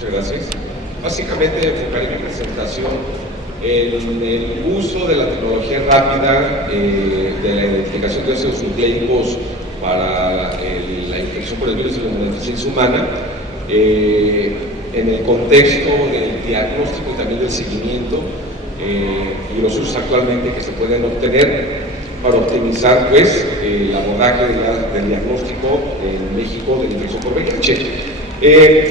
Muchas gracias. Básicamente enfocaré mi presentación en el uso de la tecnología rápida de la identificación de ácidos nucleicos para la infección por el virus de la inmunodeficiencia humana, en el contexto del diagnóstico y también del seguimiento y los usos actualmente que se pueden obtener para optimizar pues, el abordaje del diagnóstico en México de la infección por VIH.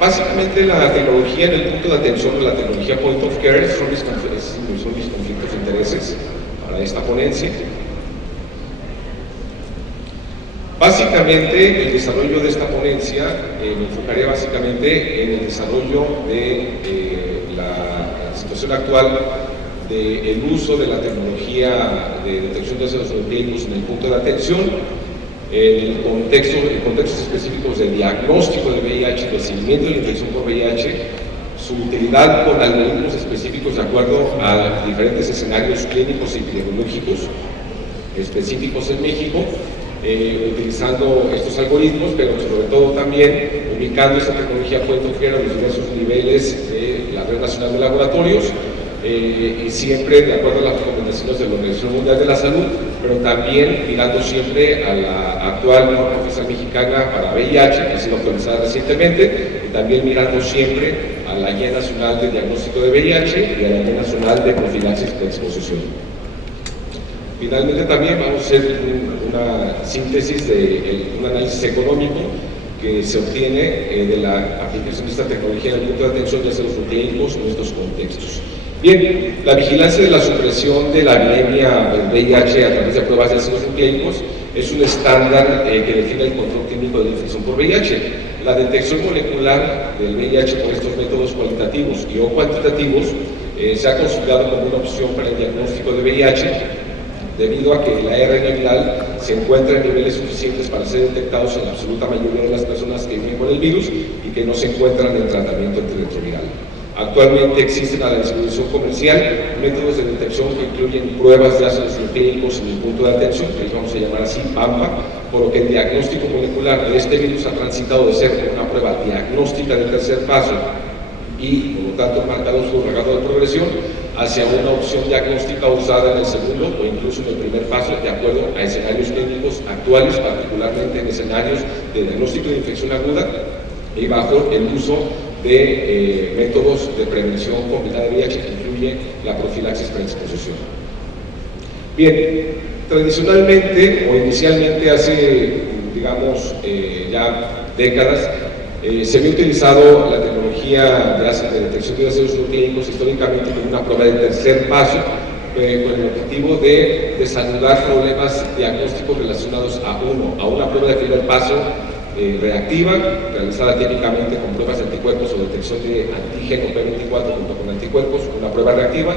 Básicamente la tecnología en el punto de atención de la tecnología Point of Care son mis conflictos de intereses para esta ponencia. Básicamente el desarrollo de esta ponencia me enfocaría básicamente en el desarrollo de la situación actual del uso de la tecnología de detección de ácidos nucleicos en el punto de atención, en contextos específicos de diagnóstico de VIH, de seguimiento de la infección por VIH, su utilidad con algoritmos específicos de acuerdo a diferentes escenarios clínicos y epidemiológicos específicos en México, utilizando estos algoritmos, pero sobre todo también ubicando esta tecnología Point of Care a los diversos niveles de la Red Nacional de Laboratorios, y siempre de acuerdo a las recomendaciones de la Organización Mundial de la Salud, pero también mirando siempre a la actual norma oficial mexicana para VIH, que ha sido actualizada recientemente, y también mirando siempre a la Guía Nacional de Diagnóstico de VIH y a la Guía Nacional de Profilaxis de Exposición. Finalmente también vamos a hacer una síntesis de un análisis económico que se obtiene de la aplicación de esta tecnología en el punto de atención de ácidos nucleicos en estos contextos. Bien, la vigilancia de la supresión de la viremia del VIH a través de pruebas de ácidos nucleicos es un estándar que define el control clínico de la infección por VIH. La detección molecular del VIH por estos métodos cualitativos y o cuantitativos se ha considerado como una opción para el diagnóstico de VIH, debido a que el ARN viral se encuentra en niveles suficientes para ser detectados en la absoluta mayoría de las personas que viven con el virus y que no se encuentran en tratamiento antirretroviral. Actualmente existen a la distribución comercial métodos de detección que incluyen pruebas de ácidos nucleicos en el punto de atención, que les vamos a llamar así PAMPA, por lo que el diagnóstico molecular de este virus ha transitado de ser una prueba diagnóstica del tercer paso y, por lo tanto, marcado su grado de progresión, hacia una opción diagnóstica usada en el segundo o incluso en el primer paso, de acuerdo a escenarios clínicos actuales, particularmente en escenarios de diagnóstico de infección aguda y bajo el uso de métodos de prevención combinada de VIH que incluye la profilaxis preexposición. Bien, tradicionalmente o inicialmente hace, digamos, ya décadas, se había utilizado la tecnología de detección de ácidos nucleicos históricamente como una prueba de tercer paso, con el objetivo de desanudar problemas diagnósticos relacionados a una prueba de primer paso reactiva, realizada típicamente con pruebas de anticuerpos o detección de antígeno P24 junto con anticuerpos, una prueba reactiva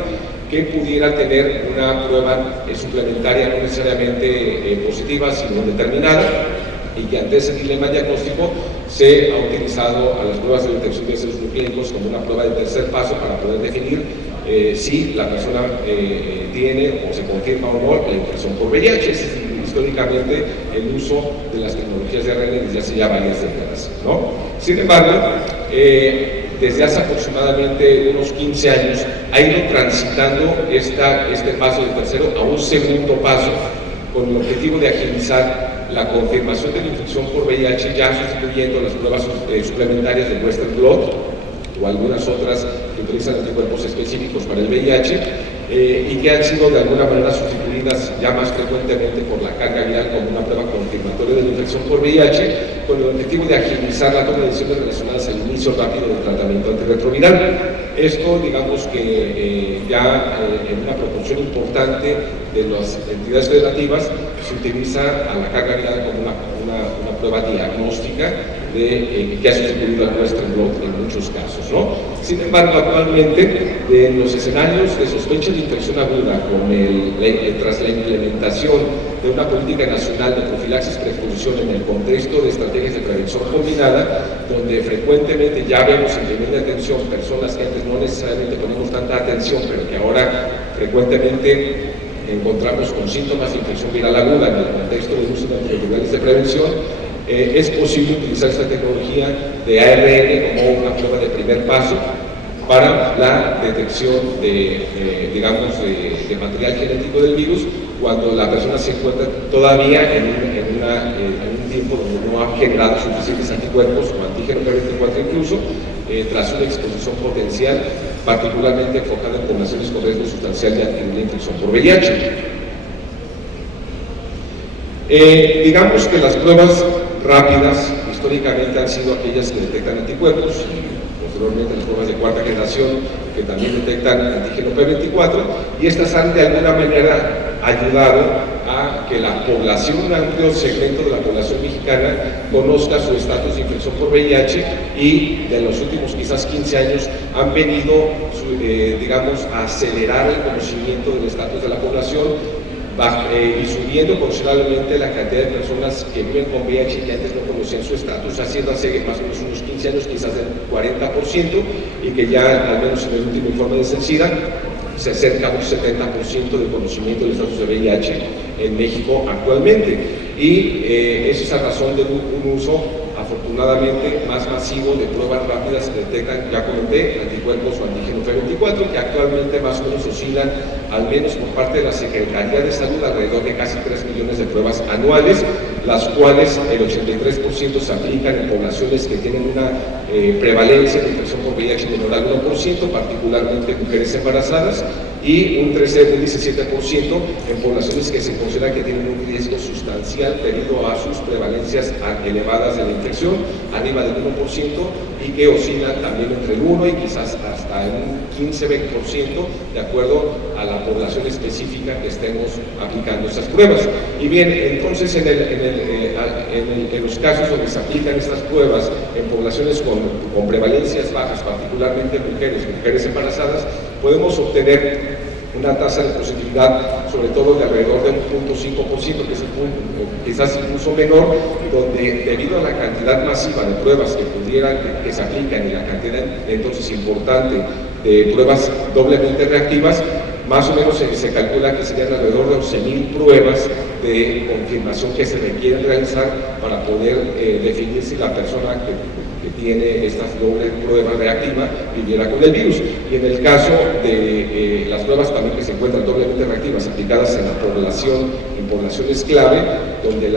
que pudiera tener una prueba suplementaria no necesariamente positiva, sino determinada, y que ante ese dilema diagnóstico se ha utilizado a las pruebas de detección de ácidos nucleicos como una prueba de tercer paso para poder definir si la persona tiene o se confirma o no la infección por VIH. Es históricamente el uso de las tecnologías de ARN desde hace ya varias décadas, ¿no? Sin embargo, desde hace aproximadamente unos 15 años ha ido transitando este paso del tercero a un segundo paso con el objetivo de agilizar la confirmación de la infección por VIH, ya sustituyendo las pruebas suplementarias de Western blot o algunas otras que utilizan anticuerpos específicos para el VIH y que han sido de alguna manera sustituidas ya más frecuentemente por la carga viral como una prueba confirmatoria de la infección por VIH, con el objetivo de agilizar la toma de decisiones relacionadas al inicio rápido del tratamiento antirretroviral. Esto, digamos que ya en una proporción importante de las entidades federativas se utiliza a la carga viral como una prueba diagnóstica que ha sustituido al Western blot en muchos casos, ¿no? Sin embargo, actualmente, en los escenarios de sospecha de infección aguda, tras la implementación de una política nacional de profilaxis preexposición en el contexto de estrategias de prevención combinada, donde frecuentemente ya vemos en nivel de atención personas que antes no necesariamente ponemos tanta atención, pero que ahora frecuentemente encontramos con síntomas de infección viral aguda en el contexto del uso de antirretrovirales de prevención, es posible utilizar esta tecnología de ARN como una prueba de primer paso para la detección de material genético del virus cuando la persona se encuentra todavía en un tiempo donde no ha generado suficientes anticuerpos o antígeno P24 incluso, tras una exposición potencial, particularmente enfocada en poblaciones con riesgo sustancial de adquirir la infección por VIH. Digamos que las pruebas rápidas históricamente han sido aquellas que detectan anticuerpos, y posteriormente las pruebas de cuarta generación que también detectan antígeno P24, y estas han de alguna manera ayudado a que la población, un amplio segmento de la población mexicana, conozca su estatus de infección por VIH, y de los últimos quizás 15 años han venido, a acelerar el conocimiento del estatus de la población, y subiendo considerablemente la cantidad de personas que viven con VIH y que antes no conocían su estatus, haciendo hace más o menos unos 15 años quizás del 40%, y que ya al menos en el último informe de Censida se acerca a un 70% de conocimiento del estatus de VIH en México actualmente, y esa es la razón de un uso afortunadamente más masivo de pruebas rápidas que detectan, ya comenté, anticuerpos o antígeno P24, que actualmente más o menos oscilan, al menos por parte de la Secretaría de Salud, alrededor de casi 3 millones de pruebas anuales, las cuales el 83% se aplican en poblaciones que tienen una prevalencia de infección por VIH menor al 1%, particularmente mujeres embarazadas, y un 17% en poblaciones que se considera que tienen un riesgo sustancial debido a sus prevalencias elevadas de la infección, arriba del 1%, y que oscilan también entre el 1 y quizás hasta un 15-20% de acuerdo a la población específica que estemos aplicando estas pruebas. Y bien, entonces en los casos donde se aplican estas pruebas en poblaciones con prevalencias bajas, particularmente mujeres embarazadas, podemos obtener una tasa de positividad, sobre todo de alrededor de un 0.5%, que es quizás incluso menor, donde debido a la cantidad masiva de pruebas que se aplican y la cantidad entonces importante de pruebas doblemente reactivas, más o menos se calcula que serían alrededor de 11,000 pruebas de confirmación que se requieren realizar para poder definir si la persona que tiene estas dobles pruebas reactivas viviera con el virus. Y en el caso de las pruebas también que se encuentran doblemente reactivas aplicadas en la población, en poblaciones clave, donde el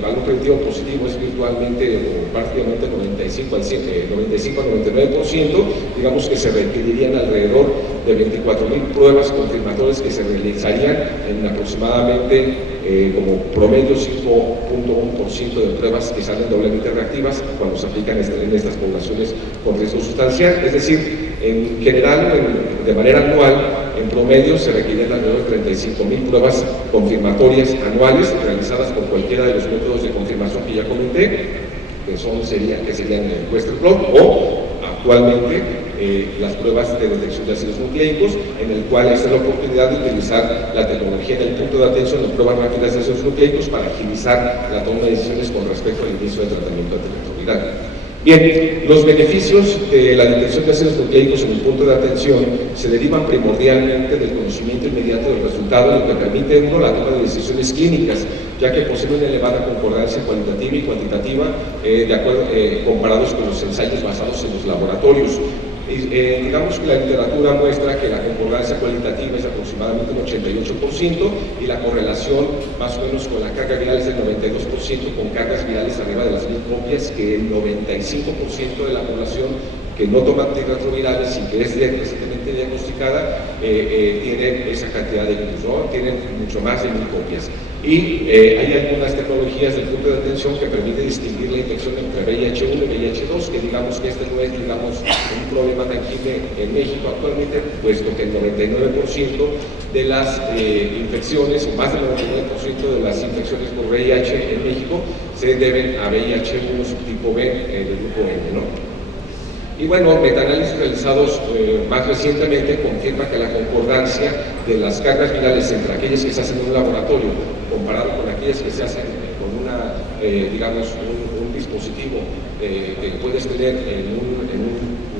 valor predictivo positivo es virtualmente o prácticamente 95 al 99%, digamos que se requerirían alrededor de 24,000 pruebas confirmatorias que se realizarían en aproximadamente como promedio 5.1% de pruebas que salen doblemente reactivas cuando se aplican en estas poblaciones con riesgo sustancial. Es decir, en general, de manera anual, en promedio se requieren alrededor de 35,000 pruebas confirmatorias anuales realizadas por cualquiera de los métodos de confirmación que ya comenté, que serían el Western blot o actualmente las pruebas de detección de ácidos nucleicos, en el cual está la oportunidad de utilizar la tecnología del punto de atención de pruebas rápidas de ácidos nucleicos para agilizar la toma de decisiones con respecto al inicio del tratamiento antirretroviral. Bien, los beneficios de la detección de ácidos nucleicos en el punto de atención se derivan primordialmente del conocimiento inmediato del resultado, lo que permite la toma de decisiones clínicas, ya que posee una elevada concordancia cualitativa y cuantitativa comparados con los ensayos basados en los laboratorios. Digamos que la literatura muestra que la concordancia cualitativa es aproximadamente un 88% y la correlación más o menos con la carga viral es del 92%, con cargas virales arriba de las 1,000 copias, que el 95% de la población que no toma antirretrovirales y que es recientemente diagnosticada tiene esa cantidad de virus, ¿no? Tienen mucho más de 1,000 copias. Y hay algunas tecnologías del punto de atención que permiten distinguir la infección entre VIH1 y VIH2, que digamos que este no es un problema tangible en México actualmente, puesto que el 99% de las infecciones, o más del 99% de las infecciones por VIH en México se deben a VIH1 subtipo B del grupo N, ¿no? Y bueno, metaanálisis realizados más recientemente confirma que la concordancia de las cargas virales entre aquellas que se hacen en un laboratorio comparado con aquellas que se hacen con un dispositivo que puedes tener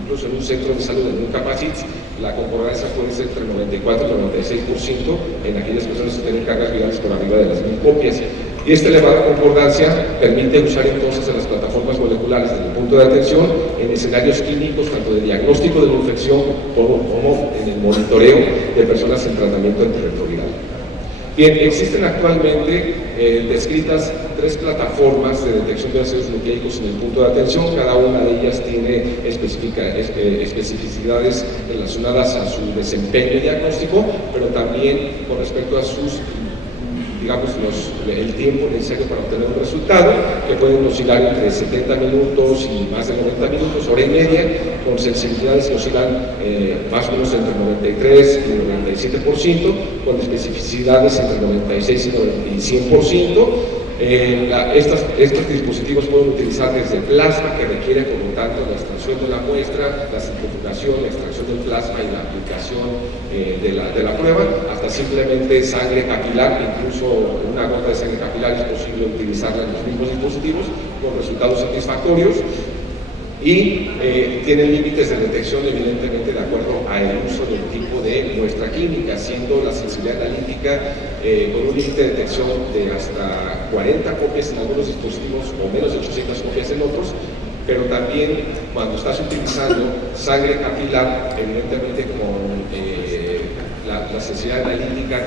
incluso en un centro de salud, en un Capacit, la concordancia puede ser entre 94 y 96% en aquellas personas que tienen cargas virales por arriba de las 1,000 copias. Y esta elevada concordancia permite usar entonces a las plataformas moleculares del punto de atención en escenarios clínicos, tanto de diagnóstico de la infección como en el monitoreo de personas en tratamiento antirretroviral. Bien, existen actualmente descritas 3 plataformas de detección de ácidos nucleicos en el punto de atención. Cada una de ellas tiene especificidades relacionadas a su desempeño diagnóstico, pero también con respecto a sus, digamos, el tiempo necesario para obtener un resultado, que pueden oscilar entre 70 minutos y más de 90 minutos, hora y media, con sensibilidades que oscilan más o menos entre 93 y 97%, con especificidades entre 96 y 100%. Estos dispositivos pueden utilizar desde plasma, que requiere por lo tanto la extracción de la muestra, la centrifugación, la extracción del plasma y la aplicación de la prueba, hasta simplemente sangre capilar. Incluso una gota de sangre capilar es posible utilizarla en los mismos dispositivos con resultados satisfactorios. Y tienen límites de detección, evidentemente, de acuerdo al uso del tipo de muestra clínica, siendo la sensibilidad analítica con un límite de detección de hasta 40 copias en algunos dispositivos o menos de 800 copias en otros, pero también cuando estás utilizando sangre capilar, evidentemente con la sensibilidad analítica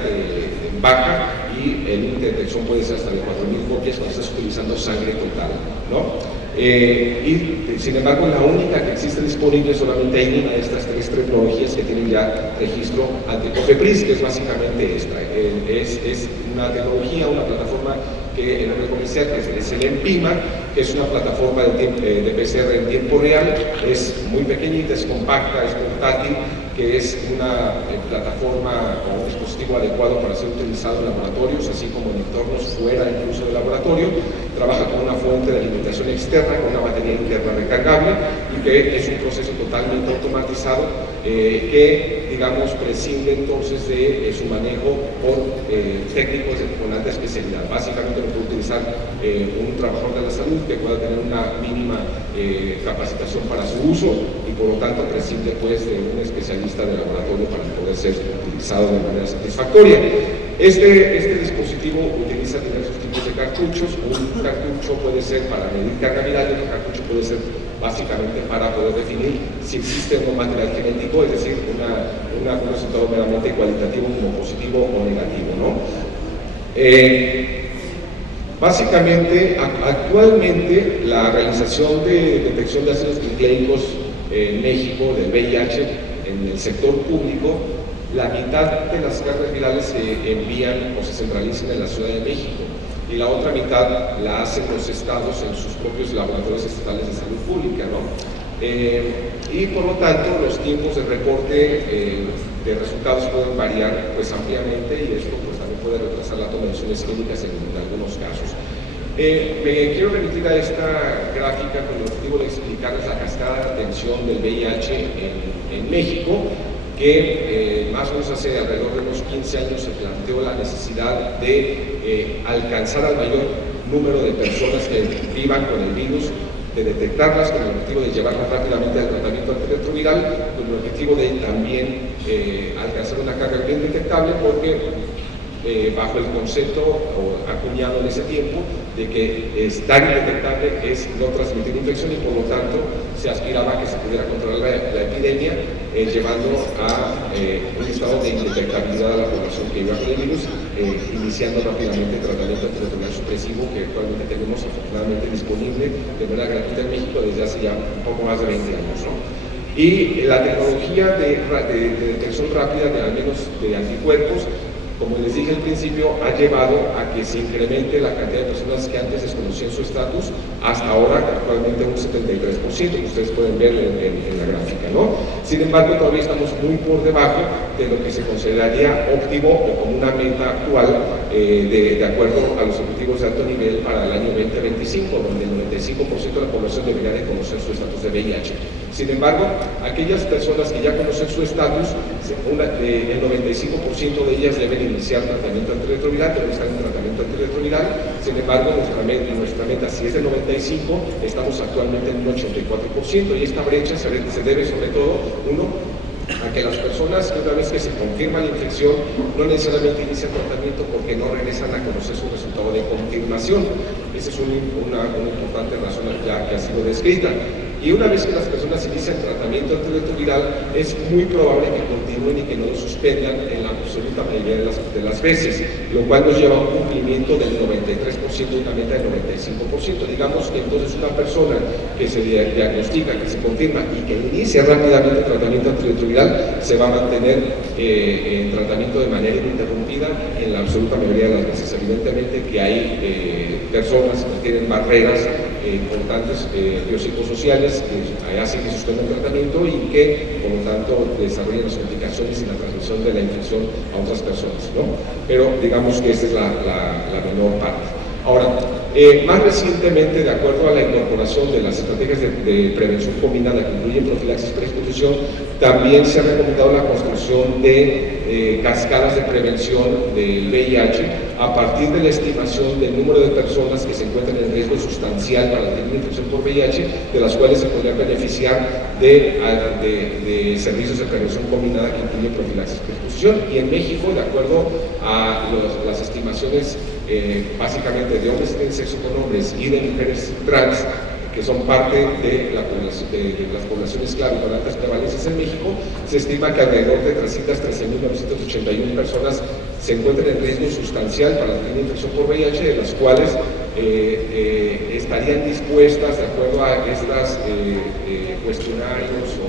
baja, y el límite de detección puede ser hasta de 4.000 copias cuando estás utilizando sangre total, ¿no? Y sin embargo, la única que existe disponible solamente hay una de estas 3 tecnologías que tienen ya registro ante COFEPRIS, que es básicamente esta. Es una tecnología, una plataforma que el nombre comercial que es el EMPIMA, que es una plataforma de PCR en tiempo real. Es muy pequeñita, es compacta, es portátil, que es una plataforma o un dispositivo adecuado para ser utilizado en laboratorios, así como en entornos fuera incluso del laboratorio. Trabaja con una fuente de alimentación externa, con una batería interna recargable, y que es un proceso totalmente automatizado que, digamos, prescinde entonces de su manejo por técnicos con alta especialidad. Básicamente lo puede utilizar un trabajador de la salud que pueda tener una mínima capacitación para su uso, y por lo tanto prescinde pues de un especialista de laboratorio para poder ser utilizado de manera satisfactoria. Este dispositivo utiliza diversos tipos de cartuchos. Un cartucho puede ser para medir carga viral, y otro cartucho puede ser básicamente para poder definir si existe un material genético, es decir, un resultado meramente cualitativo como positivo o negativo, ¿no? Básicamente, actualmente la realización de detección de ácidos nucleicos en México, del VIH, en el sector público, la mitad de las cargas virales se envían o se centralizan en la Ciudad de México, y la otra mitad la hacen los estados en sus propios laboratorios estatales de salud pública, ¿no? Y por lo tanto los tiempos de reporte de resultados pueden variar pues ampliamente, y esto pues también puede retrasar la toma de decisiones clínicas en algunos casos. Me quiero remitir a esta gráfica con el objetivo de explicarles la cascada de atención del VIH en México, que más o menos hace alrededor de unos 15 años se planteó la necesidad de alcanzar al mayor número de personas que vivan con el virus, de detectarlas con el objetivo de llevarlas rápidamente al tratamiento antirretroviral, con el objetivo de también alcanzar una carga bien detectable, porque bajo el concepto acuñado en ese tiempo de que estar indetectable es no transmitir infección, y por lo tanto se aspiraba a que se pudiera controlar la epidemia, llevando a un estado de indetectabilidad a la población que iba con el virus, iniciando rápidamente el tratamiento antirretroviral supresivo, que actualmente tenemos afortunadamente disponible de manera gratuita en México desde hace ya un poco más de 20 años, ¿no? Y la tecnología de detección rápida, al menos de anticuerpos, como les dije al principio, ha llevado a que se incremente la cantidad de personas que antes desconocían su estatus, hasta ahora actualmente un 73%, que ustedes pueden ver en la gráfica, ¿no? Sin embargo, todavía estamos muy por debajo de lo que se consideraría óptimo o como una meta actual, de acuerdo a los objetivos de alto nivel para el año 2025, donde el 95% de la población debería de conocer su estatus de VIH. Sin embargo, aquellas personas que ya conocen su estatus, el 95% de ellas deben iniciar tratamiento antirretroviral, pero están en tratamiento antirretroviral. Sin embargo, nuestra meta, si es del 95%, estamos actualmente en un 84%, y esta brecha se debe sobre todo, uno, a que las personas, una vez que se confirma la infección, no necesariamente inician tratamiento porque no regresan a conocer su resultado de confirmación. Esa es una importante razón ya que ha sido descrita. Y una vez que las personas inician tratamiento antirretroviral, es muy probable que continúen y que no lo suspendan en la absoluta mayoría de las veces, lo cual nos lleva a un cumplimiento del 93% y una meta del 95%. Digamos que entonces una persona que se diagnostica, que se confirma y que inicia rápidamente el tratamiento antirretroviral se va a mantener en tratamiento de manera ininterrumpida en la absoluta mayoría de las veces. Evidentemente que hay personas que tienen barreras importantes biopsicosociales que hacen que suspendan el tratamiento y que, por lo tanto, desarrollan las complicaciones y la transmisión de la infección a otras personas, ¿no? Pero digamos que esta es la menor parte. Ahora, más recientemente, de acuerdo a la incorporación de las estrategias de prevención combinada que incluyen profilaxis preexposición, también se ha recomendado la construcción de cascadas de prevención del VIH a partir de la estimación del número de personas que se encuentran en riesgo sustancial para tener una infección por VIH, de las cuales se podrían beneficiar de servicios de prevención combinada que incluyen profilaxis preexposición. Y en México, de acuerdo a las estimaciones básicamente de hombres que tienen sexo con hombres y de mujeres trans, que son parte de las poblaciones clave con altas prevalencias en México, se estima que alrededor de 313.981 personas se encuentran en riesgo sustancial para tener infección por VIH, de las cuales estarían dispuestas, de acuerdo a estos cuestionarios o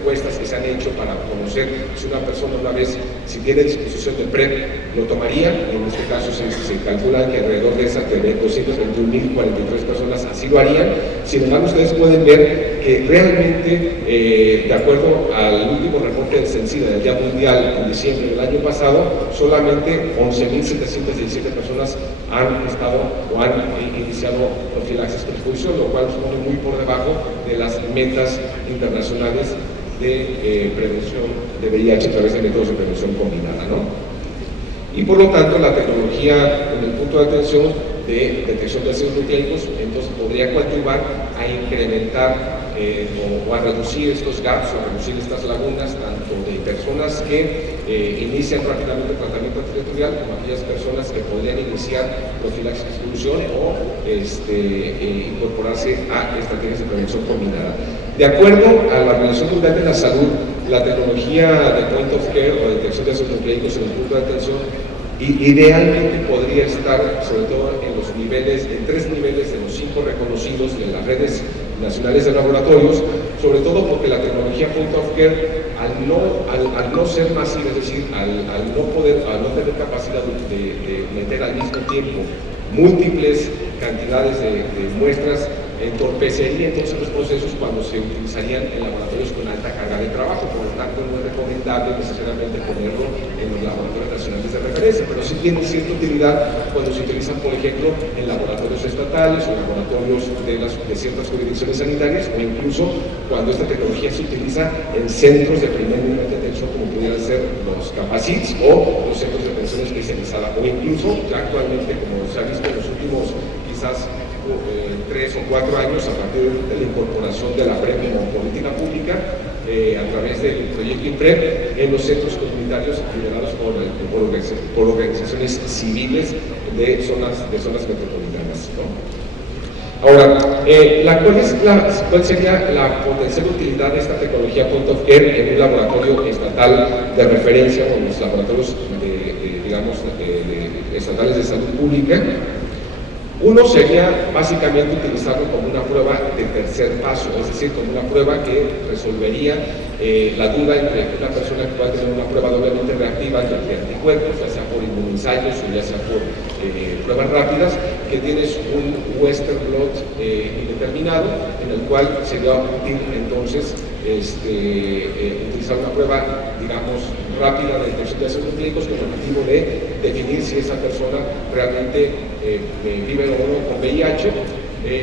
encuestas que se han hecho para conocer si una persona una vez, si tiene disposición de PrEP, lo tomaría. En este caso se calcula que alrededor de esas 221.043 personas así lo harían. Sin embargo, ustedes pueden ver que realmente, de acuerdo al último reporte del CENSIDA del Día Mundial en diciembre del año pasado, solamente 11.717 personas han estado o han iniciado profilaxis preexposición, lo cual nos pone muy por debajo de las metas internacionales de prevención de VIH a través de métodos de prevención combinada, ¿no? Y por lo tanto, la tecnología con el punto de atención de detección de ácidos nucleicos entonces podría coadyuvar a incrementar o a reducir estos gaps o a reducir estas lagunas, tanto de personas que inician rápidamente el tratamiento antirretroviral como aquellas personas que podrían iniciar profilaxis de exclusión o incorporarse a estrategias de prevención combinada. De acuerdo a la Organización Mundial de la Salud, la tecnología de point of care o detección de ácidos nucleicos en el punto de atención idealmente podría estar sobre todo en los niveles, en 3 niveles de los 5 reconocidos de las redes nacionales de laboratorios, sobre todo porque la tecnología point of care, al no ser masiva, es decir, al no tener capacidad de meter al mismo tiempo múltiples cantidades de muestras, entorpecería entonces los procesos cuando se utilizarían en laboratorios con alta carga de trabajo. Por lo tanto, no es recomendable necesariamente ponerlo en los laboratorios nacionales de referencia, pero sí tiene cierta utilidad cuando se utilizan, por ejemplo, en laboratorios estatales o laboratorios de ciertas jurisdicciones sanitarias, o incluso cuando esta tecnología se utiliza en centros de primer nivel de atención, como pudieran ser los CAPACITs o los centros de atención especializada, o incluso ya actualmente, como se ha visto en los últimos quizás 3 o 4 años, a partir de la incorporación de la PrEP como política pública a través del proyecto INPREP en los centros comunitarios liderados por organizaciones civiles de zonas metropolitanas, ¿no? Ahora, ¿cuál sería la potencial utilidad de esta tecnología point of care en un laboratorio estatal de referencia o en los laboratorios estatales de salud pública? Uno sería básicamente utilizarlo como una prueba de tercer paso, es decir, como una prueba que resolvería la duda entre una persona que pueda tener una prueba doblemente reactiva de anticuerpos, ya sea por inmunensayos o ya sea por pruebas rápidas, que tienes un Western blot indeterminado, en el cual sería útil entonces utilizar una prueba, digamos, rápida de detección de ácidos nucleicos con el objetivo de definir si esa persona realmente vive o no con VIH,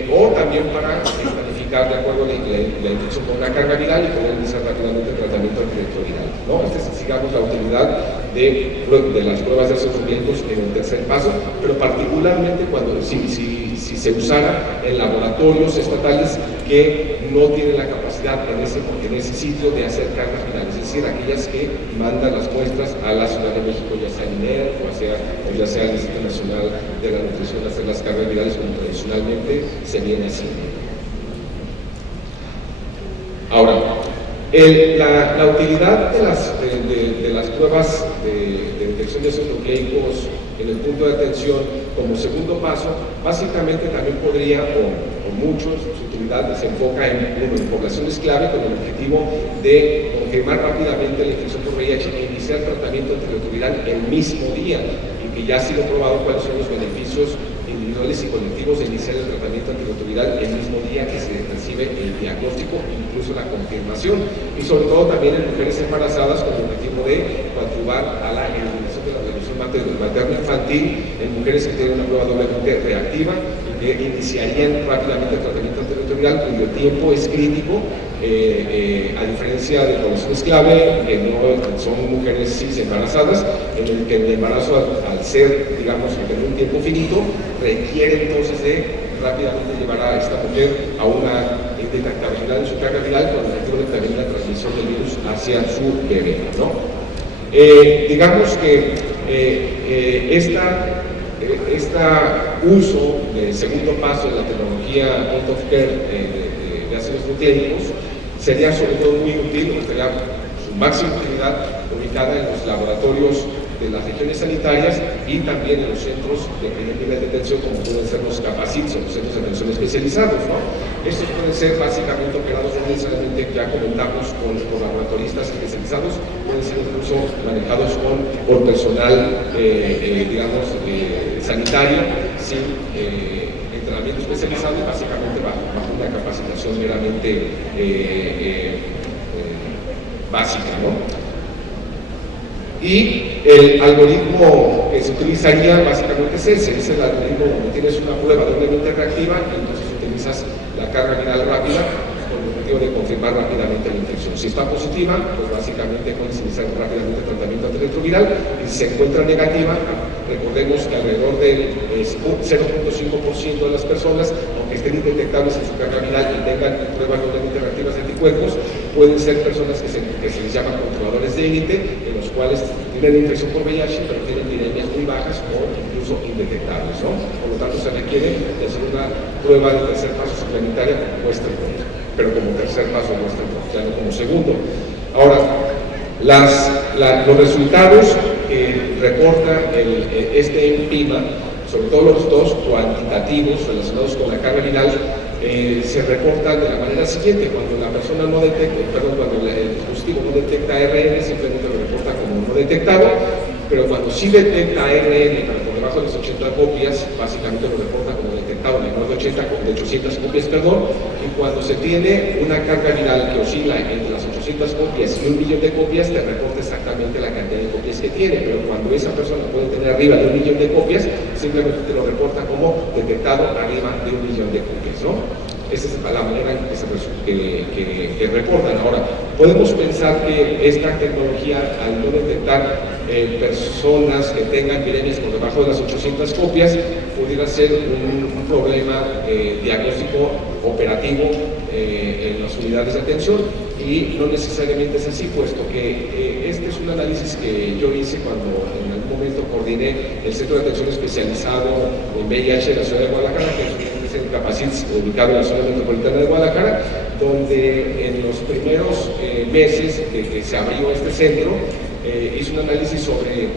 o también para planificar de acuerdo a la infección con una carga viral y poder iniciar rápidamente el tratamiento antirretroviral, ¿no? Esta es, digamos, la utilidad de las pruebas de ácidos nucleicos en el tercer paso, pero particularmente cuando si si se usara en laboratorios estatales que no tienen la capacidad en ese sitio de hacer cargas finales, es decir, aquellas que mandan las muestras a la Ciudad de México, ya sea INER o ya sea el Instituto Nacional de la Nutrición, a hacer las cargas virales como tradicionalmente se viene haciendo. Ahora, la utilidad de las pruebas de detección de ácidos nucleicos en el punto de atención como segundo paso, básicamente también podría, o muchos, su utilidad se enfoca en poblaciones clave con el objetivo de confirmar rápidamente la infección por VIH e iniciar tratamiento antirretroviral el mismo día, y que ya ha sido probado cuáles son los beneficios individuales y colectivos de iniciar el tratamiento antirretroviral el mismo día que se recibe el diagnóstico, incluso la confirmación, y sobre todo también en mujeres embarazadas con el objetivo de coadyuvar a la eliminación de la reducción materno-infantil en mujeres que tienen una prueba doblemente reactiva y que iniciarían rápidamente el tratamiento antirretroviral, cuyo tiempo es crítico, a diferencia de poblaciones clave, que no son mujeres cis embarazadas, en el que el embarazo al ser, digamos, tener un tiempo finito, requiere entonces de rápidamente llevar a esta mujer a una detectabilidad de su carga viral con el objetivo de prevenir la transmisión del virus hacia su bebé, ¿no? Digamos que uso del segundo paso de la tecnología point of care de ácidos nucleicos sería sobre todo muy útil, o estaría su máxima utilidad ubicada en los laboratorios de las regiones sanitarias y también en los centros de primer nivel de atención, como pueden ser los CAPACITs o los centros de atención especializados, ¿no? Estos pueden ser básicamente operados no necesariamente, ya comentamos, por laboratoristas especializados, pueden ser incluso manejados por personal, digamos, sanitario, sin entrenamiento especializado, y básicamente bajo una capacitación meramente básica, ¿no? Y el algoritmo que se utilizaría básicamente es ese, es el algoritmo donde tienes una prueba doblemente reactiva, y entonces utilizas la carga viral rápida con el objetivo de confirmar rápidamente la infección. Si está positiva, pues básicamente puedes iniciar rápidamente el tratamiento antirretroviral, y si se encuentra negativa, recordemos que alrededor del 0.5% de las personas, aunque estén indetectables en su carga viral y tengan pruebas doblemente reactivas de anticuerpos, pueden ser personas que se les llama controladores de élite, en los cuales tienen infección por VIH, pero tienen viremias muy bajas o incluso indetectables, ¿no? Por lo tanto, se requiere de hacer una prueba de tercer paso suplementaria como muestra el COVID, pero como tercer paso muestra el COVID, ya no como segundo. Ahora, los resultados que reporta este EMPIMA, sobre todo los dos cuantitativos relacionados con la carga viral, se reportan de la manera siguiente: cuando la persona no detecta, cuando el dispositivo no detecta ARN, simplemente lo reporta como no detectado, pero cuando sí detecta ARN, pero por debajo de las 80 copias, básicamente lo reporta como detectado menor de 800 copias, y cuando se tiene una carga viral que oscila entre las 800 copias y 1 millón de copias, te reporta exactamente la cantidad de copias que tiene, pero cuando esa persona puede tener arriba de 1 millón de copias, simplemente te lo reporta como detectado arriba de 1 millón de copias, ¿no? Esa es la manera en que reportan. Ahora, podemos pensar que esta tecnología, al no detectar personas que tengan viremias por debajo de las 800 copias, pudiera ser un problema diagnóstico operativo en las unidades de atención, y no necesariamente es así, puesto que este es un análisis que yo hice cuando en algún momento coordiné el Centro de Atención Especializado en VIH de la Ciudad de Guadalajara, que es el CAPACITS ubicado en la zona metropolitana de Guadalajara, donde en los primeros meses de que se abrió este centro, hizo un análisis sobre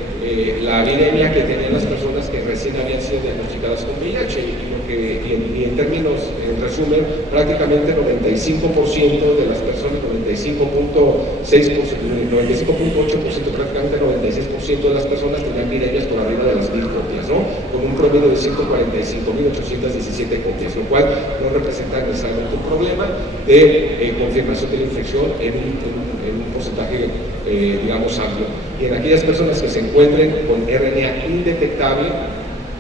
la viremia que tenían las personas que recién habían sido diagnosticadas con VIH, y en términos, en resumen, prácticamente 95% de las personas, 95.8%, prácticamente 96% de las personas tenían viremias por arriba de las 1000 copias, ¿no? Con un promedio de 145.817 copias, lo cual no representa necesariamente un problema de confirmación de la infección en un porcentaje, digamos, amplio. Y en aquellas personas que se encuentren con RNA indetectable,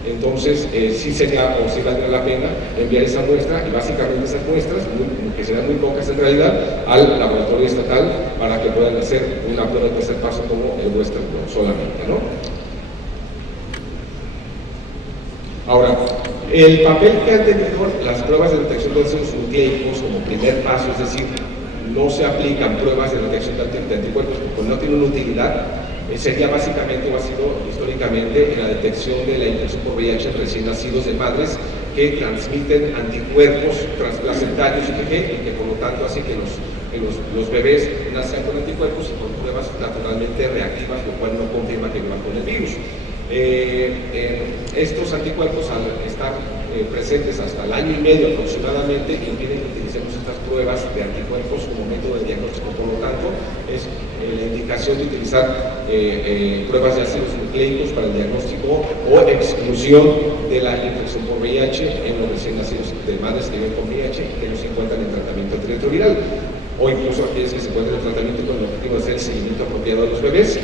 entonces sí sería o sí valdría la pena enviar esa muestra, y básicamente esas muestras, que serán muy pocas en realidad, al laboratorio estatal para que puedan hacer una prueba de tercer paso como el Western Blot solamente, ¿no? Ahora, El papel que han tenido las pruebas de detección de ácidos nucleicos como primer paso, es decir, no se aplican pruebas de detección de anticuerpos porque no tienen una utilidad, sería básicamente, o ha sido históricamente, en la detección de la infección por VIH en recién nacidos de madres que transmiten anticuerpos transplacentarios IgG y que por lo tanto hace que los bebés nazcan con anticuerpos y con pruebas naturalmente reactivas, lo cual no confirma que vivan con el virus. Estos anticuerpos, al estar presentes hasta el año y medio aproximadamente, impiden que utilicemos estas pruebas de anticuerpos como método de diagnóstico. Por lo tanto, es la indicación de utilizar pruebas de ácidos nucleicos para el diagnóstico o exclusión de la infección por VIH en los recién nacidos de madres que viven con VIH y que no se encuentran en tratamiento antirretroviral, o incluso aquellos que se encuentran en tratamiento con el objetivo de hacer el seguimiento apropiado de los bebés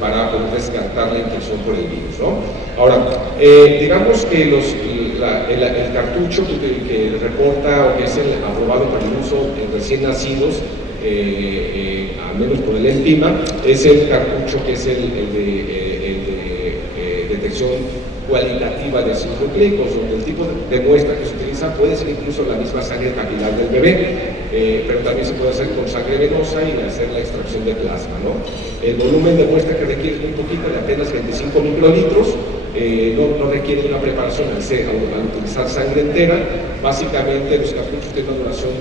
para poder descartar la infección por el virus, ¿no? Ahora, digamos que el cartucho que reporta o que es el aprobado para el uso en recién nacidos, al menos por el ENPIMA, es el cartucho que es el de detección cualitativa de ácidos nucleicos, donde el tipo de muestra que se utiliza puede ser incluso la misma sangre capilar del bebé, pero también se puede hacer con sangre venosa y hacer la extracción de plasma, ¿no? El volumen de muestra que requiere es muy poquito, de apenas 25 microlitros, no requiere una preparación al utilizar sangre entera. Básicamente los cartuchos tienen una duración,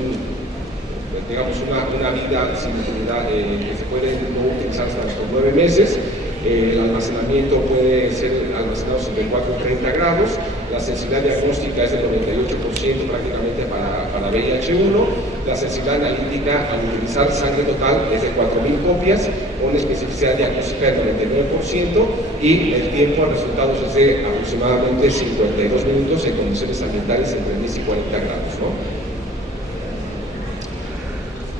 digamos, una vida sin utilidad que se puede no utilizar hasta los 9 meses. El almacenamiento puede ser almacenado sobre 4 o 30 grados. La sensibilidad diagnóstica es del 98% prácticamente para VIH-1. La sensibilidad analítica al utilizar sangre total es de 4.000 copias, con especificidad diagnóstica del 99%, y el tiempo a resultados es de aproximadamente 52 minutos en condiciones ambientales entre 10 y 40 grados, ¿no?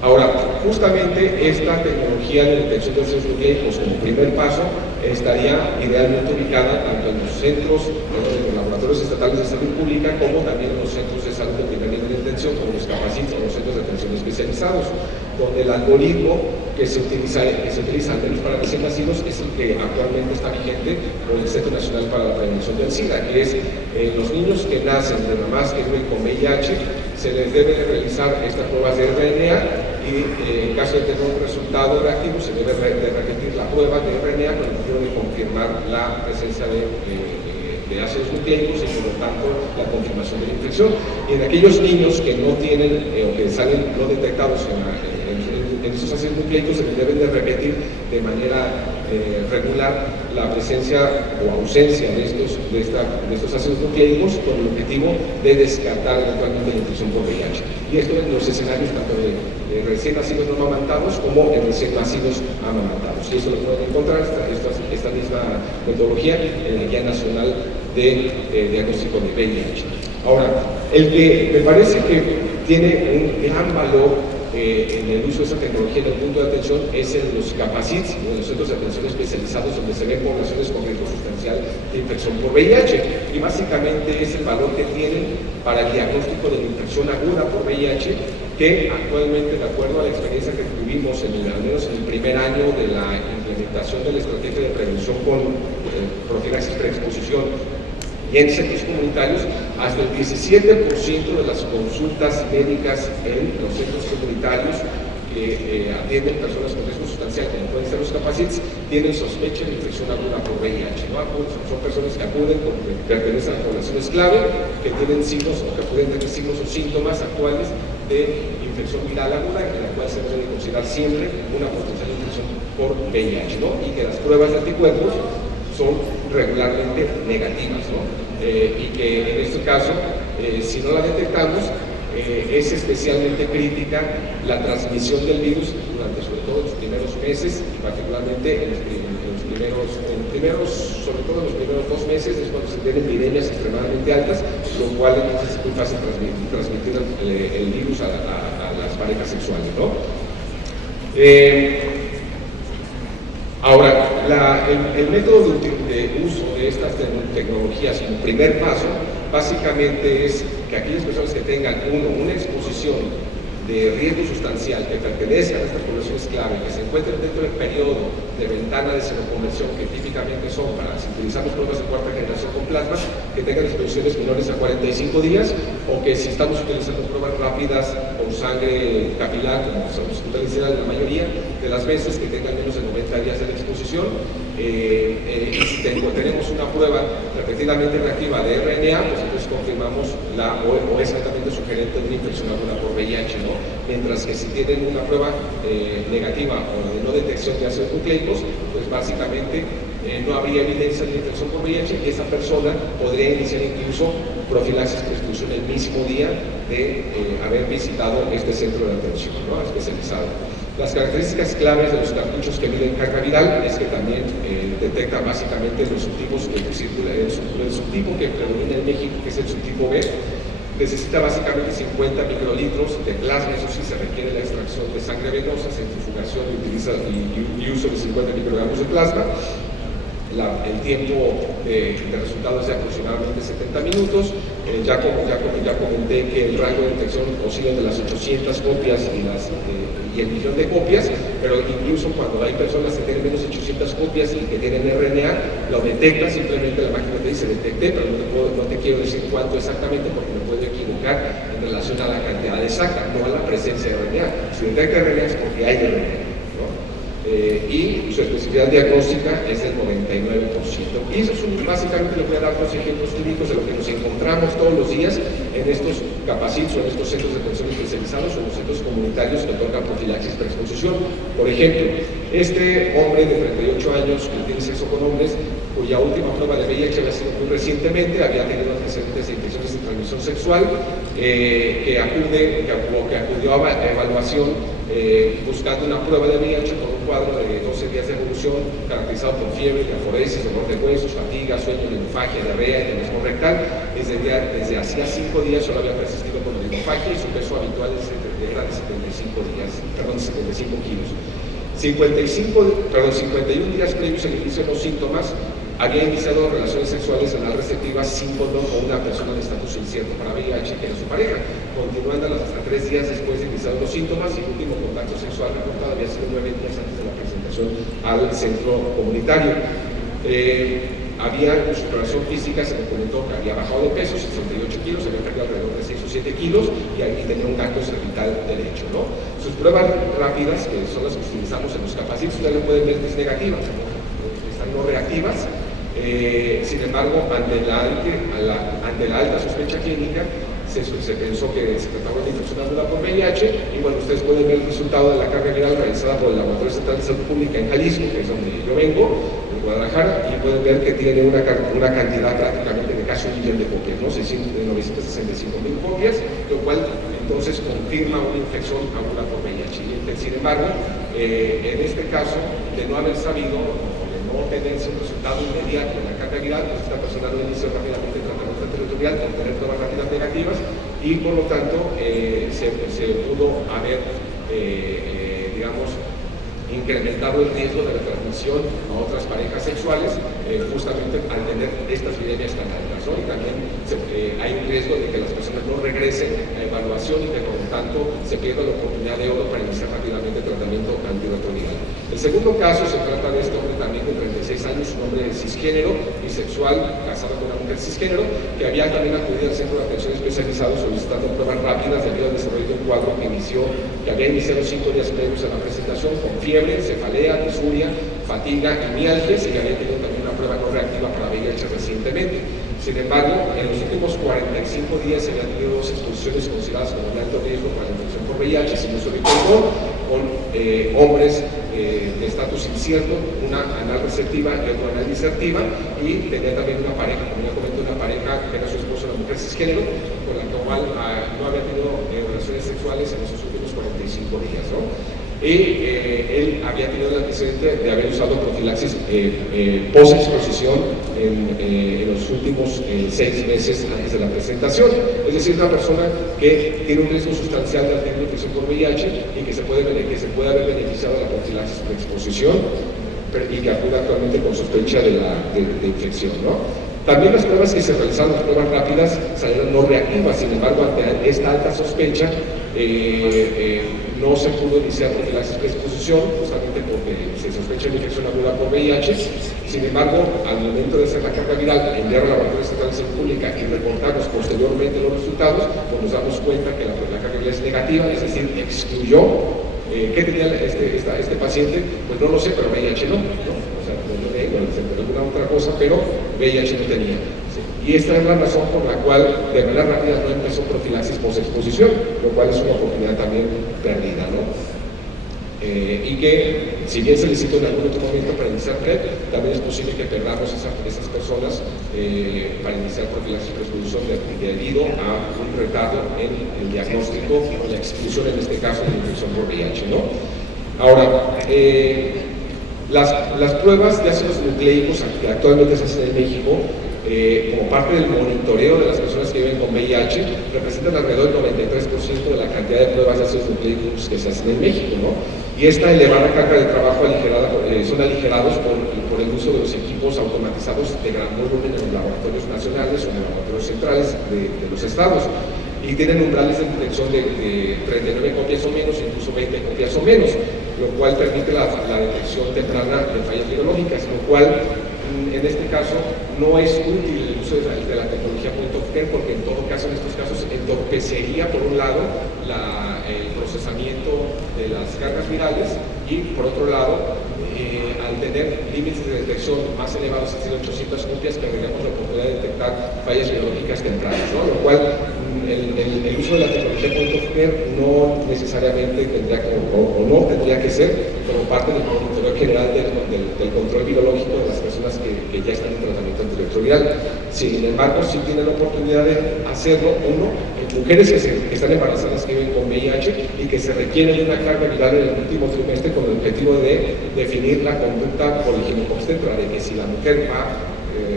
Ahora, justamente esta tecnología de detección de ácidos nucleicos como primer paso estaría idealmente ubicada tanto en los centros, en los laboratorios estatales de salud pública, como también en los centros de salud de primer nivel de atención, como los CAPACIT o los centros de atención especializados, donde el algoritmo que se utiliza al menos para recién nacidos es el que actualmente está vigente por el Centro Nacional para la Prevención del SIDA, que es los niños que nacen de mamás que viven con VIH, se les debe de realizar estas pruebas de RNA y en caso de tener un resultado reactivo se debe de repetir la prueba de RNA con el objetivo de confirmar la presencia de ácidos nucleicos y por lo tanto la confirmación de la infección. Y en aquellos niños que no tienen o que salen no detectados en esos ácidos nucleicos se les deben de repetir de manera regular la presencia o ausencia de estos ácidos nucleicos con el objetivo de descartar eventualmente la infección por VIH. Y esto en los escenarios tanto de recién nacidos no amamantados como en recién nacidos amamantados. Y eso lo pueden encontrar, esta misma metodología, en la Guía Nacional de Diagnóstico de VIH. Ahora, el que me parece que tiene un gran valor en el uso de esa tecnología en el punto de atención es en los CAPACITs, o en los centros de atención especializados donde se ven poblaciones con riesgo sustancial de infección por VIH, y básicamente es el valor que tienen para el diagnóstico de la infección aguda por VIH, que actualmente, de acuerdo a la experiencia que tuvimos al menos en el primer año de la implementación de la estrategia de prevención con profilaxis preexposición y en centros comunitarios, hasta el 17% de las consultas médicas en los centros comunitarios que atienden personas con riesgo sustancial, como pueden ser los CAPACITs, tienen sospecha de infección aguda por VIH, ¿no? Son personas que acuden, que pertenecen a poblaciones clave, que tienen signos o que pueden tener signos o síntomas actuales de infección viral aguda, en la cual se debe considerar siempre una potencial infección por VIH, ¿no? Y que las pruebas de anticuerpos son regularmente negativas, ¿no? Y que en este caso, si no la detectamos, es especialmente crítica la transmisión del virus durante sobre todo los primeros meses y particularmente sobre todo en los primeros 2 meses es cuando se tienen epidemias extremadamente altas, lo cual entonces es muy fácil transmitir el virus a las parejas sexuales, ¿no? Ahora, el método de uso de estas tecnologías como primer paso, básicamente es que aquellas personas que tengan, una exposición de riesgo sustancial que pertenezcan a estas poblaciones clave, que se encuentren dentro del periodo de ventana de seroconversión, que típicamente son para, si utilizamos pruebas de cuarta generación con plasma, que tengan exposiciones menores a 45 días, o que si estamos utilizando pruebas rápidas con sangre capilar, como se utiliza en la mayoría de las veces, que tengan menos de 90 días de la exposición. Y si tenemos una prueba repetidamente reactiva de RNA, pues entonces confirmamos o es altamente sugerente de una infección aguda por VIH, ¿no? Mientras que si tienen una prueba negativa o de no detección de ácidos nucleicos, pues básicamente no habría evidencia de infección por VIH y esa persona podría iniciar incluso profilaxis por exclusión el mismo día de haber visitado este centro de atención, ¿no?, especializado. Las características claves de los cartuchos que miden carga viral es que también detectan básicamente los subtipos que circulan, el subtipo que predomina en México, que es el subtipo B. Necesita básicamente 50 microlitros de plasma, eso sí, se requiere la extracción de sangre venosa, centrifugación y uso de 50 microgramos de plasma. El tiempo de resultado es de aproximadamente 70 minutos. Ya comenté que el rango de detección oscila de las 800 copias y el millón de copias, pero incluso cuando hay personas que tienen menos de 800 copias y que tienen RNA, lo detecta, simplemente la máquina te dice detecté, pero no te quiero decir cuánto exactamente porque me puedo equivocar en relación a la cantidad exacta, no a la presencia de RNA. Si detecta RNA es porque hay RNA. Y su especificidad diagnóstica es del 99%. Y eso es básicamente, le voy a dar dos ejemplos clínicos de lo que nos encontramos todos los días en estos capacitos o en estos centros de atención especializados o en los centros comunitarios que otorgan profilaxis para exposición. Por ejemplo, este hombre de 38 años que tiene sexo con hombres, cuya última prueba de VIH había sido muy recientemente, había tenido antecedentes de infecciones de transmisión sexual, que acudió a evaluación buscando una prueba de VIH con un cuadro de 12 días de evolución caracterizado por fiebre, diaforesis, dolor de huesos, fatiga, sueño, linfofagia, diarrea y tenesmo rectal. Desde hacía 5 días solo había persistido con linfofagia y su peso habitual era de 75 kilos. 51 días previos al inicio de los síntomas, había iniciado relaciones sexuales anal receptivas sin condón con una persona de estatus incierto para VIH, que era su pareja, continuándolas hasta 3 días después de iniciar los síntomas, y el último contacto sexual reportado había sido 9 días antes de la presentación al centro comunitario. Había en su exploración física, se le comentó que había bajado de peso, 68 kilos, había perdido alrededor de 6 o 7 kilos y ahí tenía un acto cervical derecho, ¿no? Sus pruebas rápidas, que son las que utilizamos en los capacitos, ustedes lo pueden ver que es negativa, están no reactivas. Sin embargo, ante la alta sospecha clínica, se pensó que se trataba de infección aguda por VIH, y bueno, ustedes pueden ver el resultado de la carga viral realizada por el Laboratorio Estatal de Salud Pública en Jalisco, que es donde yo vengo, en Guadalajara, y pueden ver que tiene una cantidad prácticamente de casi 1 millón de copias, ¿no? 965,000 copias, lo cual entonces confirma una infección aguda por VIH. Sin embargo, en este caso, de no haber sabido no tenerse un resultado inmediato de la carga viral, pues esta persona no inició rápidamente el tratamiento territorial por tener pruebas rápidas negativas, y por lo tanto se pudo haber, incrementado el riesgo de la transmisión a otras parejas sexuales, justamente al tener estas epidemias tan altas, ¿no? Y también hay un riesgo de que las personas no regresen a evaluación y que por lo tanto se pierda la oportunidad de oro para iniciar rápidamente el tratamiento antirretroviral. El segundo caso se trata de este hombre también de 36 años, un hombre cisgénero, bisexual, casado con una mujer cisgénero, que había también acudido al centro de atención especializado solicitando pruebas rápidas debido al desarrollo de un cuadro que había iniciado 5 días previos a la presentación, con fiebre, cefalea, disuria, fatiga y mialgias, y que había tenido también una prueba no reactiva para VIH recientemente. Sin embargo, en los últimos 45 días se habían tenido 2 exposiciones consideradas como de alto riesgo para la infección por VIH, sin uso de condón, con hombres de estatus incierto, una anal receptiva y otra anal disertiva, y tenía también una pareja, como ya comenté, una pareja que era su esposo, una mujer cisgénero, con la cual no había tenido relaciones sexuales en esos últimos 45 días, ¿no? Y él había tenido el antecedente de haber usado profilaxis post-exposición en los últimos 6 meses antes de la presentación. Es decir, una persona que tiene un riesgo sustancial de tener infección por VIH y que se puede haber beneficiado de la profilaxis por exposición y que acude actualmente con sospecha de infección, ¿no? También las pruebas que se realizaron, las pruebas rápidas, salieron no reactivas. Sin embargo, ante esta alta sospecha, no se pudo iniciar profilaxis preexposición, justamente porque se sospecha de infección aguda por VIH. Sin embargo, al momento de hacer la carga viral, enviar a Laboratorio Estatal de Salud Pública y reportarnos posteriormente los resultados, pues nos damos cuenta que la carga viral es negativa, es decir, excluyó. ¿Qué tenía este paciente? Pues no lo sé, pero VIH no. O sea, no se enteró alguna otra cosa, pero VIH no tenía. ¿Sí? Y esta es la razón por la cual de manera rápida no empezó profilaxis post-exposición, lo cual es una oportunidad también perdida, ¿no? Y que, si bien se necesitó en algún otro momento para iniciar PrEP, también es posible que perdamos esas personas para iniciar profilaxis preexposición debido a un retardo en el diagnóstico o la exclusión, en este caso, de la infección por VIH, ¿no? Ahora, las pruebas de ácidos nucleicos que actualmente se hacen en México, como parte del monitoreo de las personas que viven con VIH, representan alrededor del 93% de la cantidad de pruebas de ácidos nucleicos que se hacen en México, ¿no? Y esta elevada carga de trabajo son aligerados por el uso de los equipos automatizados de gran volumen en los laboratorios nacionales o en los laboratorios centrales de los estados. Y tienen umbrales de detección de 39 copias o menos, incluso 20 copias o menos, lo cual permite la detección temprana de fallas virológicas, lo cual en este caso no es útil el uso de la tecnología point of care, porque en todo caso, en estos casos, entorpecería por un lado el procesamiento de las cargas virales y por otro lado, al tener límites de detección más elevados, es decir, 800 copias, perderíamos la oportunidad de detectar fallas biológicas tempranas, ¿no? Lo cual el uso de la tecnología point of care no necesariamente tendría que, o no tendría que ser como parte del monitoreo general del control virológico de las personas que ya están en tratamiento antirretroviral. Sin embargo, sí tienen la oportunidad de hacerlo, uno, en mujeres que están embarazadas, que viven con VIH y que se requieren de una carga viral en el último trimestre con el objetivo de definir la conducta poligineco-obstetra, de que si la mujer va a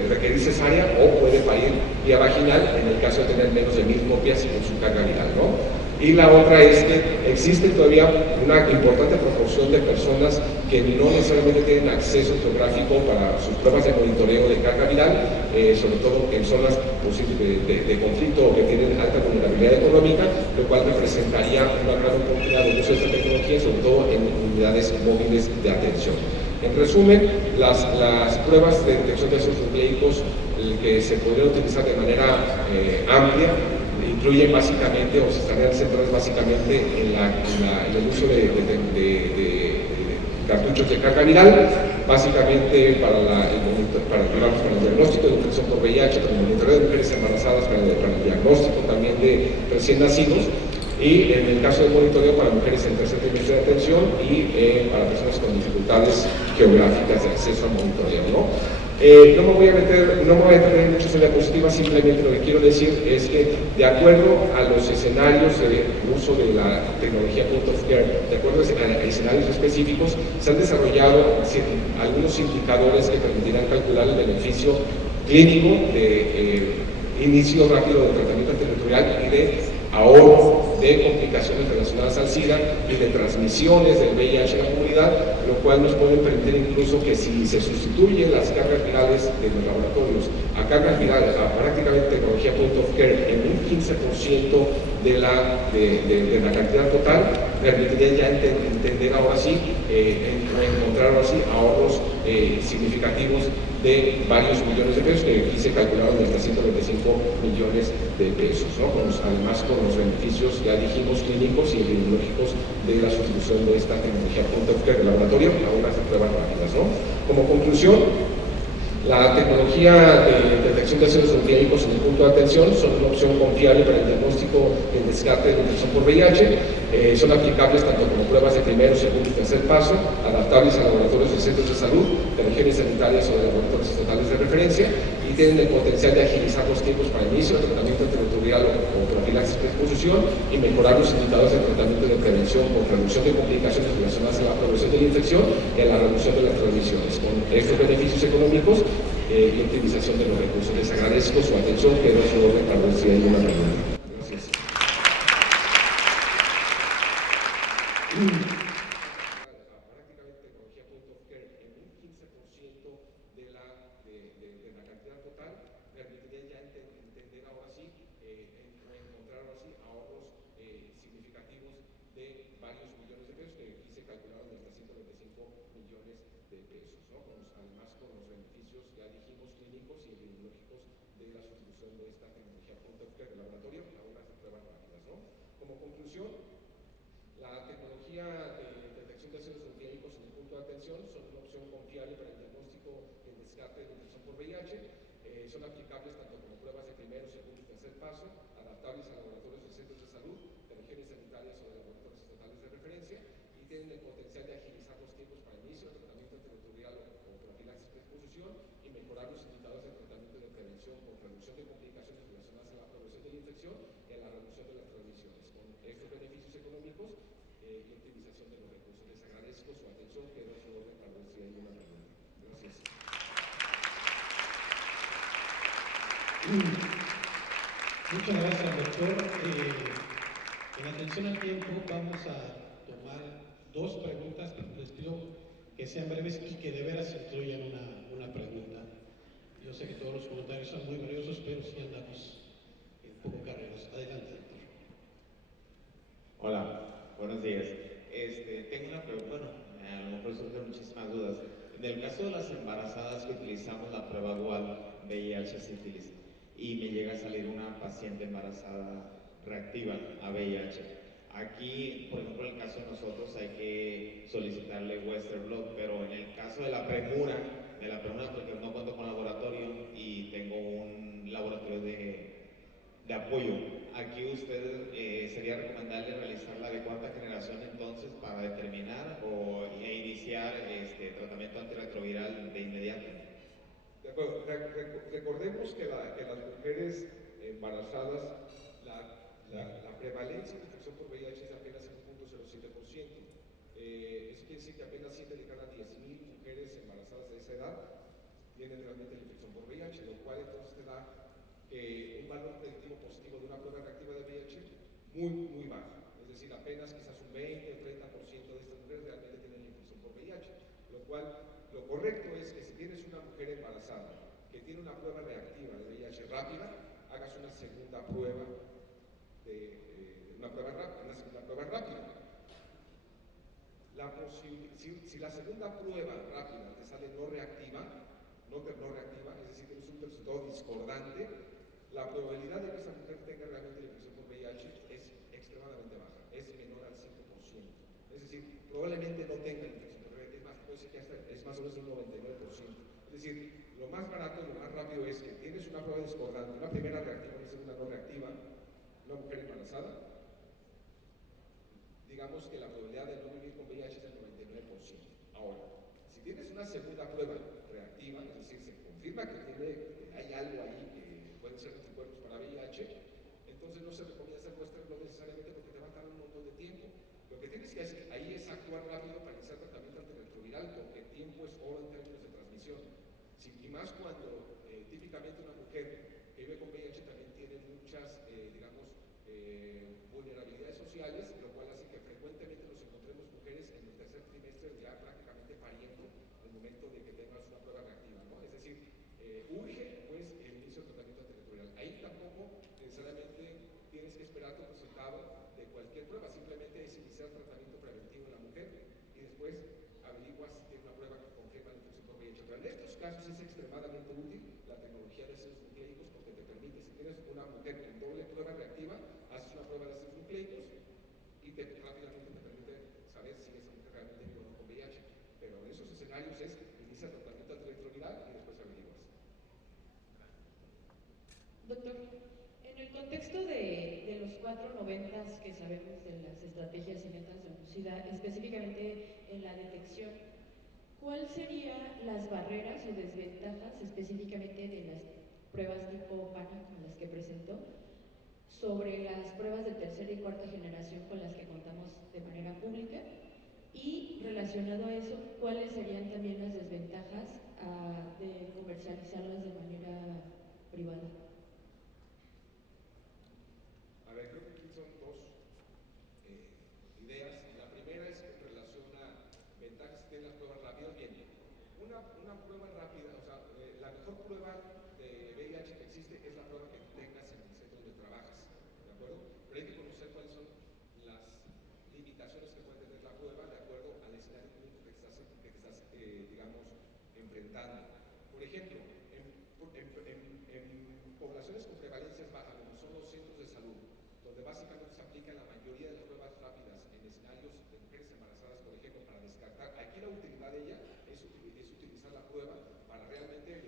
requerir cesárea o puede parir vía vaginal en el caso de tener menos de 1000 copias con su carga viral, ¿no? Y la otra es que existe todavía una importante proporción de personas que no necesariamente tienen acceso geográfico para sus pruebas de monitoreo de carga viral, sobre todo en zonas de conflicto o que tienen alta vulnerabilidad económica, lo cual representaría una gran oportunidad de uso de esta tecnología, sobre todo en unidades móviles de atención. En resumen, las pruebas de detección de ácidos nucleicos que se podrían utilizar de manera amplia incluyen básicamente, o se estarían centradas básicamente en el uso de cartuchos de carga viral, básicamente para el diagnóstico de infección por VIH, para el monitoreo de mujeres embarazadas, para el diagnóstico también de recién nacidos, y en el caso del monitoreo para mujeres en tercer trimestre de atención y para personas con dificultades geográficas de acceso al monitoreo, ¿no? No me voy a meter en muchas diapositivas, simplemente lo que quiero decir es que de acuerdo a los escenarios de uso de la tecnología point of care, de acuerdo a escenarios específicos, se han desarrollado algunos indicadores que permitirán calcular el beneficio clínico de inicio rápido de tratamiento antirretroviral y de ahorro de complicaciones relacionadas al SIDA y de transmisiones del VIH en la comunidad, lo cual nos puede permitir incluso que si se sustituyen las cargas virales de los laboratorios a cargas virales, a prácticamente tecnología point of care en un 15% de la cantidad total, permitiría ya entender ahora sí, encontrar ahora sí ahorros significativos de varios millones de pesos, que aquí se calcularon de hasta 125 millones de pesos, ¿no? Además con los beneficios, ya dijimos, clínicos y epidemiológicos de la sustitución de esta tecnología point of care del laboratorio a unas pruebas rápidas, ¿no? Como conclusión, la tecnología de detección de ácidos nucleicos en el punto de atención son una opción confiable para el diagnóstico y el descarte de la infección por VIH. Son aplicables tanto como pruebas de primero, segundo y tercer paso, adaptables a laboratorios de centros de salud, de regiones sanitarias o de laboratorios estatales de referencia, y tienen el potencial de agilizar los tiempos para el inicio de tratamiento antirretroviral o profilaxis preexposición y mejorar los indicadores de tratamiento de prevención con reducción de complicaciones relacionadas a la progresión de la infección y a la reducción de las transmisiones. Con estos beneficios económicos y optimización de los recursos. Les agradezco su atención, quedo a su orden para ver si hay una pregunta. Gracias. Prácticamente tecnología point of care en un 15% de la cantidad total, permitiría ya entender ahora sí, encontrar ahora sí ahorros significativos. ya dijimos, clínicos y epidemiológicos de la sustitución de esta tecnología punta de laboratorio a unas pruebas rápidas, ¿no? Como conclusión, la tecnología de detección de ácidos nucleicos en el punto de atención son una opción confiable para el diagnóstico y el descarte de infección por VIH. Son aplicables tanto como pruebas de primero, segundo y tercer paso, adaptables a laboratorios de centros de salud, de regiones sanitarias o de laboratorios estatales de referencia, y tienen el potencial de agilizar los tiempos para inicio de tratamiento antirretroviral o profilaxis pre-exposición y mejorar los indicadores de tratamiento de prevención con reducción de complicaciones relacionadas a la progresión de la infección y a la reducción de las transmisiones, con estos beneficios económicos y optimización de los recursos. Les agradezco su atención, quedo a su orden para ver si hay una pregunta. Gracias. Muchas gracias, doctor. En atención al tiempo vamos a tomar dos preguntas, pero les pido que sean breves y que de veras incluyan una pregunta. Yo sé que todos los comentarios son muy valiosos, pero sí andamos un poco carreros. Adelante, doctor. Hola, buenos días. Tengo una pregunta, bueno, a lo mejor surgen muchísimas dudas. En el caso de las embarazadas que utilizamos la prueba dual VIH sífilis y me llega a salir una paciente embarazada reactiva a VIH, aquí, por ejemplo, en el caso de nosotros hay que solicitarle Western blot, pero en el caso de la premura porque no cuento con laboratorio y tengo un laboratorio de apoyo. Aquí usted sería recomendable realizar la de cuarta generación entonces para determinar e iniciar tratamiento antirretroviral de inmediato. De acuerdo. Recordemos que las mujeres embarazadas, la prevalencia de infección por VIH es de apenas 5.07%. Eso quiere decir que apenas 7 de cada 10.000 mujeres embarazadas de esa edad tienen realmente la infección por VIH, lo cual entonces te da un valor predictivo positivo de una prueba reactiva de VIH muy bajo. Es decir, apenas quizás un 20 o 30% de estas mujeres realmente tienen la infección por VIH, lo cual lo correcto es que si tienes una mujer embarazada que tiene una prueba reactiva de VIH rápida, hagas una segunda prueba rápida. Si la segunda prueba rápida te sale no reactiva, es decir, tienes un resultado discordante, la probabilidad de que esa mujer tenga realmente la infección por VIH es extremadamente baja, es menor al 5%. Es decir, probablemente no tenga la infección por VIH, es más, puede ser que hasta es más o menos un 99%. Es decir, lo más barato, lo más rápido es que tienes una prueba discordante, una primera reactiva, una segunda no reactiva, una mujer embarazada, digamos que la probabilidad de no vivir con VIH es del 99%. Ahora, si tienes una segunda prueba reactiva, es decir, se confirma que hay algo ahí que pueden ser anticuerpos para VIH, entonces no se recomienda hacer Western blot necesariamente porque te va a tardar un montón de tiempo. Lo que tienes que hacer ahí es actuar rápido para iniciar tratamiento antirretroviral, porque tiempo es oro en términos de transmisión. Y más cuando típicamente una mujer que vive con VIH también tiene muchas, vulnerabilidades sociales, lo cual hace que frecuentemente nos encontremos mujeres en el tercer trimestre ya prácticamente pariendo al momento de que tengas una prueba reactiva, ¿no? Es decir, urge pues el inicio del tratamiento antirretroviral. Ahí tampoco necesariamente tienes que esperar tu resultado de cualquier prueba, simplemente es iniciar tratamiento preventivo en la mujer y después averiguas si tiene una prueba que confirma la infección por VIH. Pero en estos casos es extremadamente útil la tecnología de ácidos nucleicos porque te permite, si tienes una mujer con doble prueba reactiva, haces una prueba de ácidos nucleicos y rápidamente te permite saber si esa mujer realmente vive o no con VIH. Pero en esos escenarios es inicia el tratamiento antirretroviral y después averiguas. Doctor, en el contexto de los 490s que sabemos de las estrategias y metas de UNCIDA, específicamente en la detección, ¿cuáles serían las barreras o desventajas específicamente de las pruebas tipo PANI con las que presentó sobre las pruebas de tercera y cuarta generación con las que contamos de manera pública? Y relacionado a eso, ¿cuáles serían también las desventajas de comercializarlas de manera privada? A ver, creo que aquí son dos ideas. La primera es en relación a ventajas que tienen las pruebas rápidas. Bien, una prueba rápida, o sea, la mejor prueba de VIH que existe es la prueba que tengas en el centro donde trabajas, ¿de acuerdo? Pero hay que conocer cuáles son las limitaciones que puede tener la prueba de acuerdo al escenario clínico que estás enfrentando. Por ejemplo, donde básicamente se aplica la mayoría de las pruebas rápidas en escenarios de mujeres embarazadas, por ejemplo, para descartar. Aquí la utilidad de ella es utilizar la prueba para realmente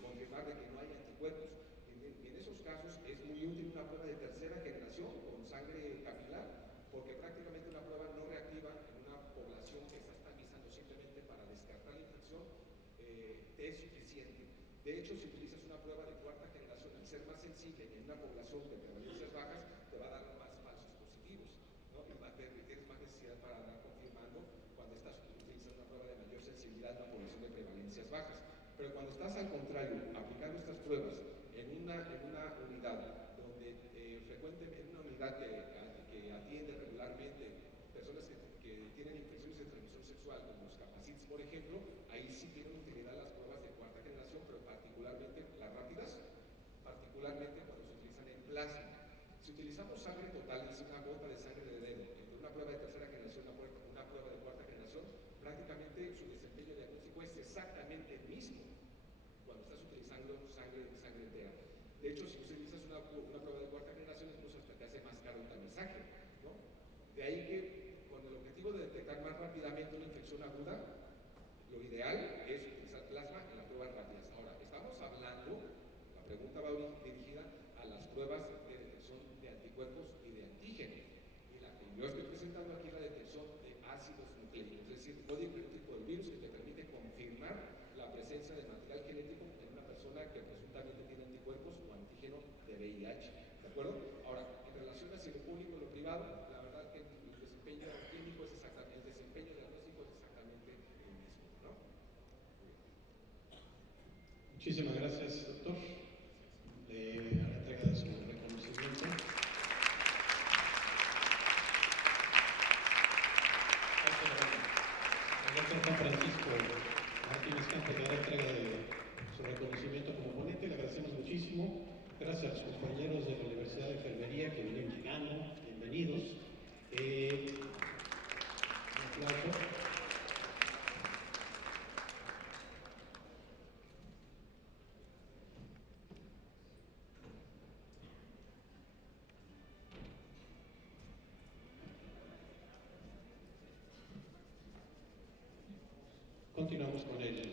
confirmar de que no hay anticuerpos. En esos casos es muy útil una prueba de tercera generación con sangre capilar, porque prácticamente una prueba no reactiva en una población que está estabilizando simplemente para descartar la infección te es suficiente. De hecho, si utilizas una prueba de cuarta generación, al ser más sensible en una población de prevalencias bajas, te va a dar más falsos positivos, ¿no? Y tienes más necesidad para andar confirmando cuando estás utilizando una prueba de mayor sensibilidad en una población de prevalencias bajas. Pero cuando estás al contrario, aplicando estas pruebas en una unidad donde frecuentemente, en una unidad que atiende regularmente personas que tienen infecciones de transmisión sexual, como los capacites, por ejemplo, ahí sí tienen utilidad las pruebas de cuarta generación, pero particularmente las rápidas, particularmente cuando se utilizan en plasma. Si utilizamos sangre total, es una gota de sangre de dedo, entre una prueba de tercera generación y una prueba de cuarta generación, prácticamente su desempeño diagnóstico es exactamente el mismo cuando estás utilizando sangre entera. De hecho, si utilizas una prueba de cuarta generación, incluso hasta te hace más caro el tamizaje, ¿no? De ahí que, con el objetivo de detectar más rápidamente una infección aguda, lo ideal es utilizar plasma en las pruebas rápidas. Ahora, estamos hablando, la pregunta va dirigida a las pruebas de detección de anticuerpos y de antígeno. Y la que yo estoy presentando aquí es la detección de ácidos nucleicos, es decir, código genético del virus que te permite confirmar la presencia de material genético en una persona que presuntamente tiene anticuerpos o antígeno de VIH. ¿De acuerdo? Ahora, en relación a si lo público o lo privado, la verdad que el desempeño clínico es exactamente, el desempeño diagnóstico es exactamente el mismo, ¿no? Muchísimas gracias, doctor. A la entrega de su reconocimiento. El doctor Juan Francisco Martínez Campos le da entrega de su reconocimiento como ponente. Le agradecemos muchísimo. Gracias a los compañeros de la Universidad de Enfermería que vienen llegando. Bienvenidos. Un aplauso. Continuamos con el